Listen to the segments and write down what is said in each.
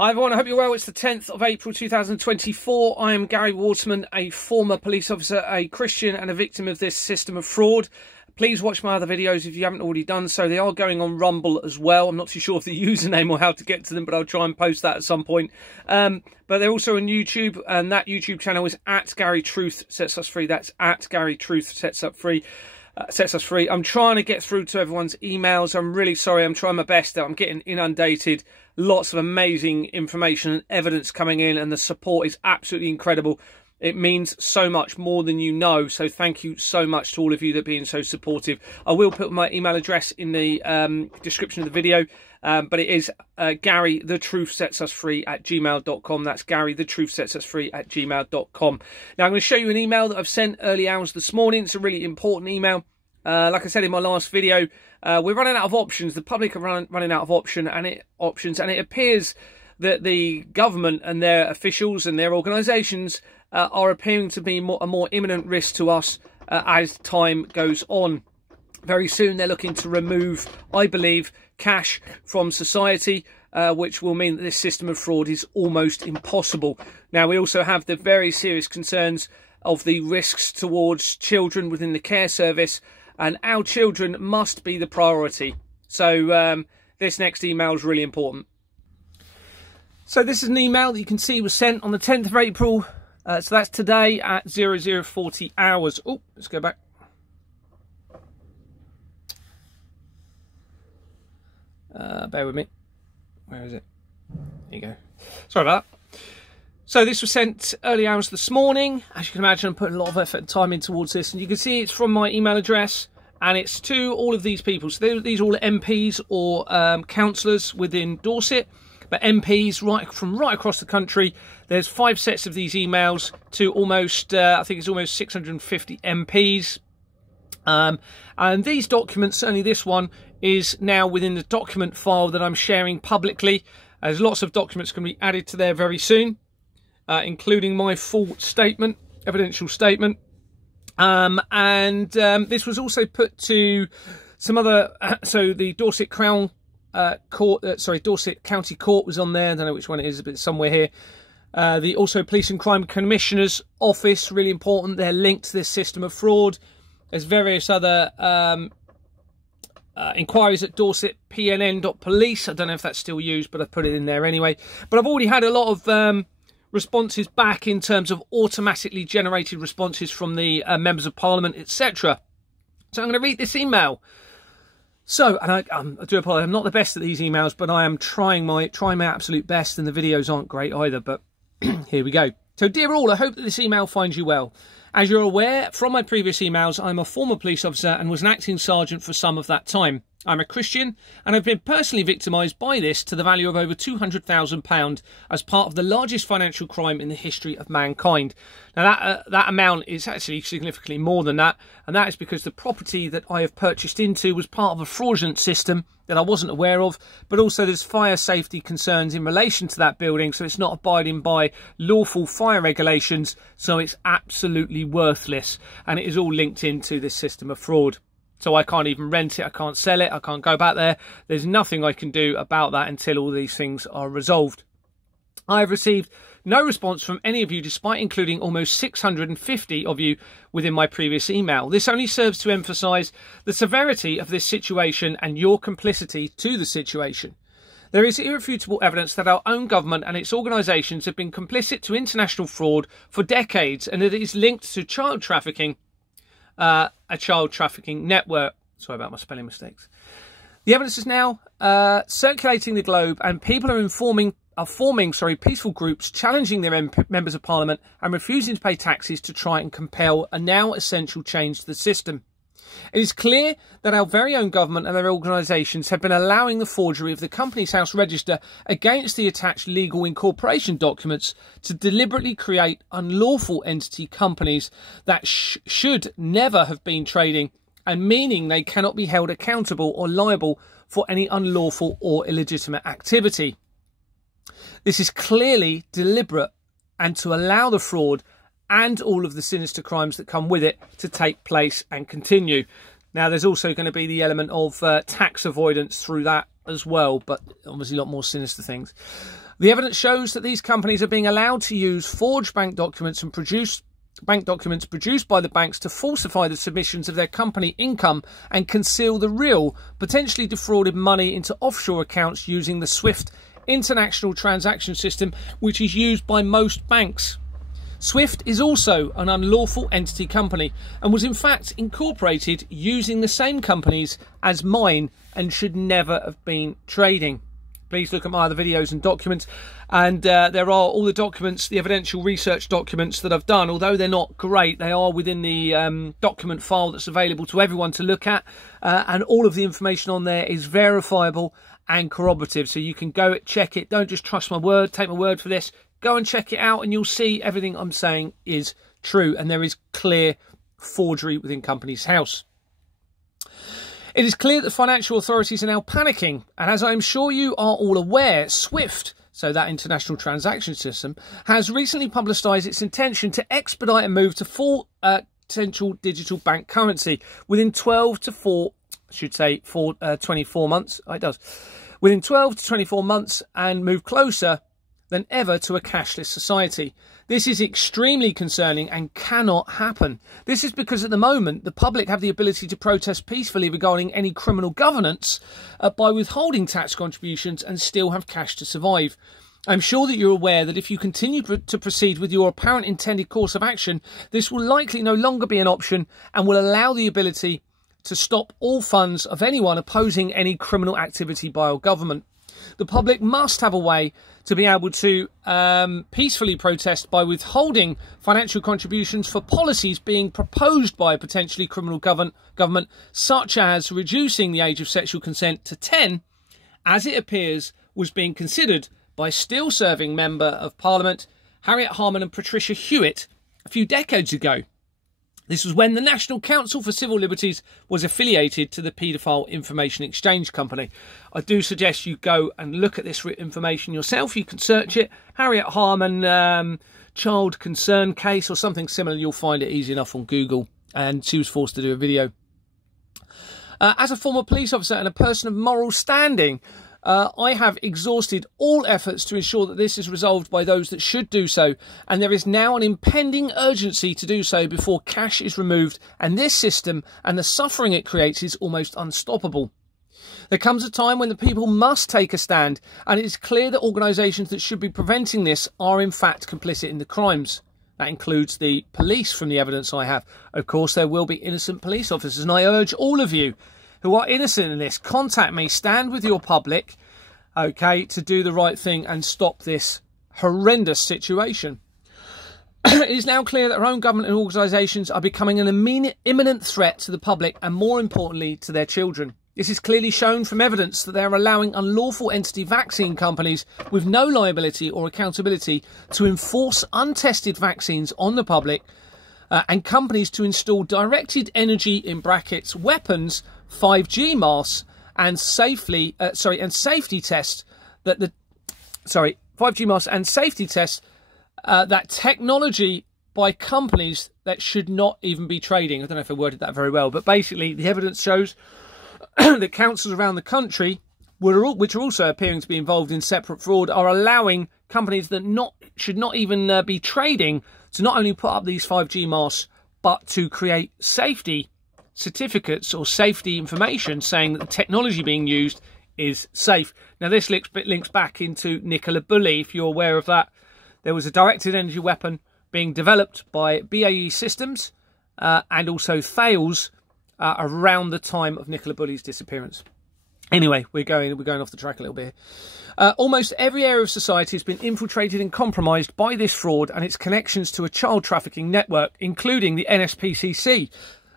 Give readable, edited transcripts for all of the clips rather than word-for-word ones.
Hi everyone, I hope you're well. It's the 10th of April 2024. I am Gary Waterman, a former police officer, a Christian and a victim of this system of fraud. Please watch my other videos if you haven't already done so. They are going on Rumble as well. I'm not too sure of the username or how to get to them, but I'll try and post that at some point. But they're also on YouTube, and that YouTube channel is at Gary Truth Sets Us Free. That's at Gary Truth Sets Us Free. I'm trying to get through to everyone's emails. I'm really sorry. I'm trying my best. I'm getting inundated. Lots of amazing information and evidence coming in, and the support is absolutely incredible. It means so much more than you know. So thank you so much to all of you that are being so supportive. I will put my email address in the description of the video, but it is GaryTheTruthSetsUsFree@gmail.com. That's GaryTheTruthSetsUsFree@gmail.com. Now I'm going to show you an email that I've sent early hours this morning. It's a really important email. Like I said in my last video, we're running out of options. The public are running out of options, and it appears that the government and their officials and their organisations are appearing to be a more imminent risk to us as time goes on. Very soon they're looking to remove, I believe, cash from society, which will mean that this system of fraud is almost impossible. Now, we also have the very serious concerns of the risks towards children within the care service, and our children must be the priority. So this next email is really important. So this is an email that you can see was sent on the 10th of April. So that's today at 0040 hours. Oh, let's go back. Bear with me. Where is it? There you go. Sorry about that. So this was sent early hours this morning. As you can imagine, I'm putting a lot of effort and time in towards this. And you can see it's from my email address. And it's to all of these people. So these are all MPs or councillors within Dorset. But MPs from right across the country. There's 5 sets of these emails to almost, I think it's almost 650 MPs. And these documents, certainly this one, is now within the document file that I'm sharing publicly. There's lots of documents going to be added to there very soon, including my full statement, evidential statement. This was also put to some other, so the Dorset Crown Court, Dorset County Court was on there. I don't know which one it is, but it's somewhere here. The also Police and Crime Commissioner's Office, really important. They're linked to this system of fraud. There's various other inquiries at dorsetpnn.police. I don't know if that's still used, but I've put it in there anyway. But I've already had a lot of responses back in terms of automatically generated responses from the members of Parliament, etc. So I'm going to read this email. So, and I do apologise, I'm not the best at these emails, but I am trying my absolute best, and the videos aren't great either, but here we go. So, dear all, I hope that this email finds you well. As you're aware from my previous emails, I'm a former police officer and was an acting sergeant for some of that time. I'm a Christian and I've been personally victimised by this to the value of over £200,000 as part of the largest financial crime in the history of mankind. Now that amount is actually significantly more than that, and that is because the property that I have purchased into was part of a fraudulent system that I wasn't aware of, but also there's fire safety concerns in relation to that building, so it's not abiding by lawful fire regulations, so it's absolutely worthless, and it is all linked into this system of fraud. So I can't even rent it, I can't sell it, I can't go back there. There's nothing I can do about that until all these things are resolved. I have received no response from any of you, despite including almost 650 of you within my previous email. This only serves to emphasise the severity of this situation and your complicity to the situation. There is irrefutable evidence that our own government and its organisations have been complicit to international fraud for decades, and that it is linked to child trafficking, a child trafficking network. Sorry about my spelling mistakes. The evidence is now circulating the globe, and people are forming peaceful groups challenging their members of Parliament and refusing to pay taxes to try and compel a now essential change to the system. It is clear that our very own government and their organisations have been allowing the forgery of the Companies House Register against the attached legal incorporation documents to deliberately create unlawful entity companies that should never have been trading, and meaning they cannot be held accountable or liable for any unlawful or illegitimate activity. This is clearly deliberate, and to allow the fraud and all of the sinister crimes that come with it to take place and continue. Now, there's also going to be the element of tax avoidance through that as well, but obviously a lot more sinister things. The evidence shows that these companies are being allowed to use forged bank documents and bank documents produced by the banks to falsify the submissions of their company income and conceal the real, potentially defrauded money into offshore accounts using the SWIFT international transaction system, which is used by most banks. SWIFT is also an unlawful entity company and was in fact incorporated using the same companies as mine and should never have been trading. Please look at my other videos and documents, and there are all the documents, the evidential research documents that I've done. Although they're not great, they are within the document file that's available to everyone to look at, and all of the information on there is verifiable and corroborative, so you can go check it. Don't just trust my word, take my word for this. Go and check it out and you'll see everything I'm saying is true, and there is clear forgery within Companies House. It is clear that financial authorities are now panicking, and as I'm sure you are all aware, SWIFT, so that international transaction system, has recently publicised its intention to expedite a move to full potential digital bank currency within 24 months. It does. Within 12 to 24 months, and move closer than ever to a cashless society. This is extremely concerning and cannot happen. This is because at the moment the public have the ability to protest peacefully regarding any criminal governance by withholding tax contributions and still have cash to survive. I'm sure that you're aware that if you continue to proceed with your apparent intended course of action, this will likely no longer be an option and will allow the ability to stop all funds of anyone opposing any criminal activity by our government. The public must have a way to be able to peacefully protest by withholding financial contributions for policies being proposed by a potentially criminal government, such as reducing the age of sexual consent to 10, as it appears was being considered by still-serving Member of Parliament Harriet Harman and Patricia Hewitt a few decades ago. This was when the National Council for Civil Liberties was affiliated to the Paedophile Information Exchange Company. I do suggest you go and look at this information yourself. You can search it, Harriet Harman child concern case or something similar. You'll find it easy enough on Google. And she was forced to do a video. As a former police officer and a person of moral standing, I have exhausted all efforts to ensure that this is resolved by those that should do so, and there is now an impending urgency to do so before cash is removed, and this system and the suffering it creates is almost unstoppable. There comes a time when the people must take a stand, and it is clear that organisations that should be preventing this are in fact complicit in the crimes. That includes the police from the evidence I have. Of course, there will be innocent police officers, and I urge all of you who are innocent in this, contact me, stand with your public, okay, to do the right thing and stop this horrendous situation. It is now clear that our own government and organisations are becoming an imminent threat to the public and, more importantly, to their children. This is clearly shown from evidence that they are allowing unlawful entity vaccine companies with no liability or accountability to enforce untested vaccines on the public and companies to install directed energy, in brackets, weapons, 5G masks and safety tests that 5G masks and safety tests that technology by companies that should not even be trading. I don't know if I worded that very well, but basically the evidence shows that councils around the country, which are also appearing to be involved in separate fraud, are allowing companies that should not even be trading to not only put up these 5G masks, but to create safety certificates or safety information saying that the technology being used is safe. Now this links back into Nicola Bulley, if you're aware of that. There was a directed energy weapon being developed by BAE Systems and also Thales around the time of Nicola Bulley's disappearance. Anyway, we're going off the track a little bit here. Almost every area of society has been infiltrated and compromised by this fraud and its connections to a child trafficking network, including the NSPCC,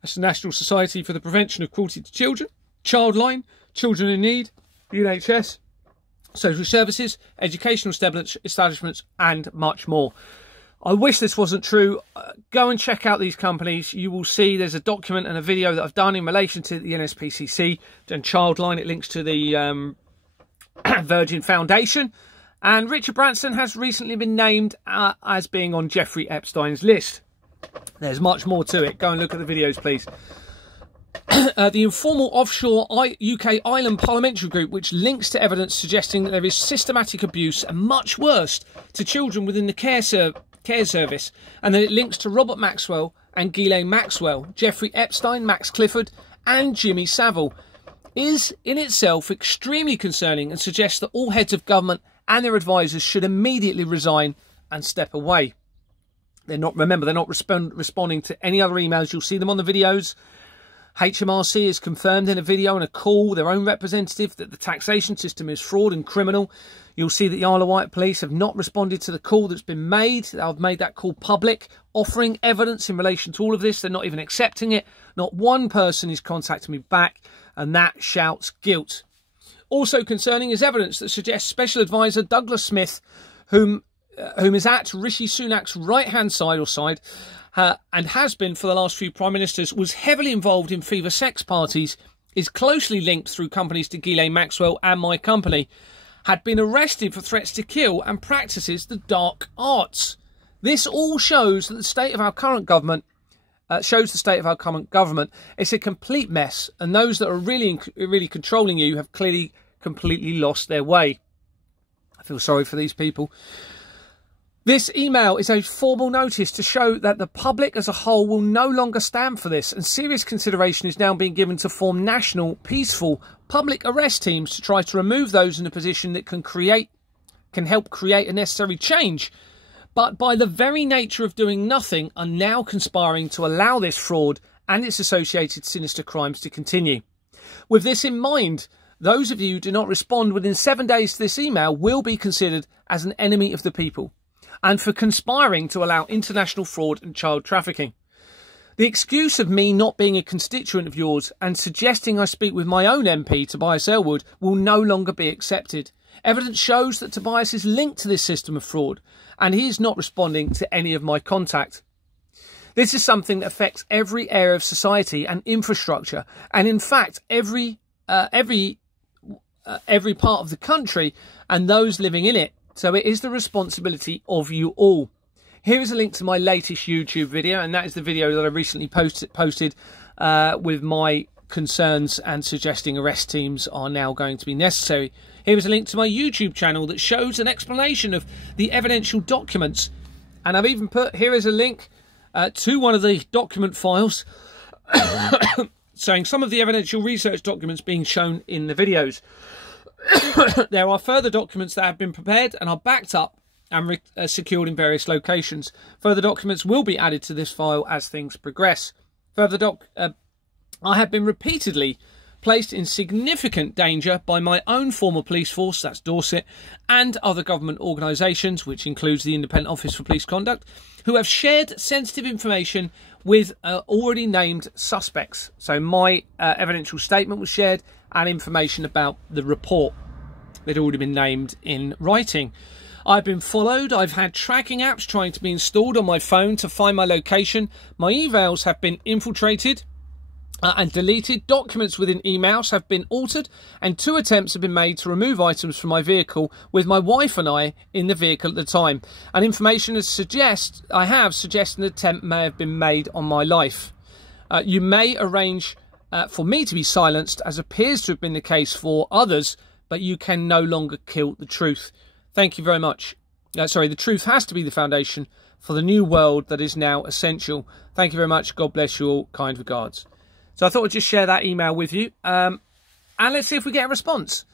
that's the National Society for the Prevention of Cruelty to Children, Childline, Children in Need, the NHS, social services, educational establishments, and much more. I wish this wasn't true. Go and check out these companies. You will see there's a document and a video that I've done in relation to the NSPCC and Childline. It links to the Virgin Foundation. And Richard Branson has recently been named as being on Jeffrey Epstein's list. There's much more to it. Go and look at the videos, please. the informal offshore UK island parliamentary group, which links to evidence suggesting that there is systematic abuse and much worse to children within the care service, and that it links to Robert Maxwell and Ghislaine Maxwell, Jeffrey Epstein, Max Clifford and Jimmy Savile, is in itself extremely concerning and suggests that all heads of government and their advisors should immediately resign and step away. Remember, they're not responding to any other emails. You'll see them on the videos. HMRC has confirmed in a video and a call, their own representative, that the taxation system is fraud and criminal. You'll see that the Isle of Wight police have not responded to the call that's been made. I've made that call public, offering evidence in relation to all of this. They're not even accepting it. Not one person is contacting me back, and that shouts guilt. Also concerning is evidence that suggests Special Advisor Douglas Smith, whom is at Rishi Sunak's right-hand side and has been for the last few Prime Ministers, was heavily involved in fever sex parties, is closely linked through companies to Ghislaine Maxwell and my company, had been arrested for threats to kill and practices the dark arts. This all shows that the state of our current government It's a complete mess, and those that are really controlling you have clearly completely lost their way. I feel sorry for these people. This email is a formal notice to show that the public as a whole will no longer stand for this, and serious consideration is now being given to form national, peaceful, public arrest teams to try to remove those in a position that can help create a necessary change, but by the very nature of doing nothing are now conspiring to allow this fraud and its associated sinister crimes to continue. With this in mind, those of you who do not respond within 7 days to this email will be considered as an enemy of the people, and for conspiring to allow international fraud and child trafficking. The excuse of me not being a constituent of yours and suggesting I speak with my own MP, Tobias Ellwood, will no longer be accepted. Evidence shows that Tobias is linked to this system of fraud, and he is not responding to any of my contact. This is something that affects every area of society and infrastructure, and in fact every part of the country and those living in it. So it is the responsibility of you all. Here is a link to my latest YouTube video, and that is the video that I recently posted with my concerns and suggesting arrest teams are now going to be necessary. Here is a link to my YouTube channel that shows an explanation of the evidential documents, and I've even put, here is a link to one of the document files showing some of the evidential research documents being shown in the videos. There are further documents that have been prepared and are backed up and secured in various locations. Further documents will be added to this file as things progress. I have been repeatedly placed in significant danger by my own former police force, that's Dorset, and other government organisations, which includes the Independent Office for Police Conduct, who have shared sensitive information with already named suspects. So my evidential statement was shared, and information about the report that had already been named in writing. I've been followed. I've had tracking apps trying to be installed on my phone to find my location. My emails have been infiltrated and deleted. Documents within emails have been altered, and 2 attempts have been made to remove items from my vehicle with my wife and I in the vehicle at the time. And information has suggested an attempt may have been made on my life. You may arrange for me to be silenced, as appears to have been the case for others, but you can no longer kill the truth. Thank you very much. The truth has to be the foundation for the new world that is now essential. Thank you very much. God bless you all. Kind regards. So I thought I'd just share that email with you. And let's see if we get a response.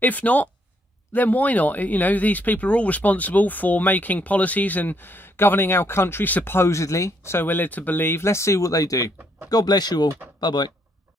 If not, then why not? You know, these people are all responsible for making policies and governing our country, supposedly. So we're led to believe. Let's see what they do. God bless you all. Bye-bye.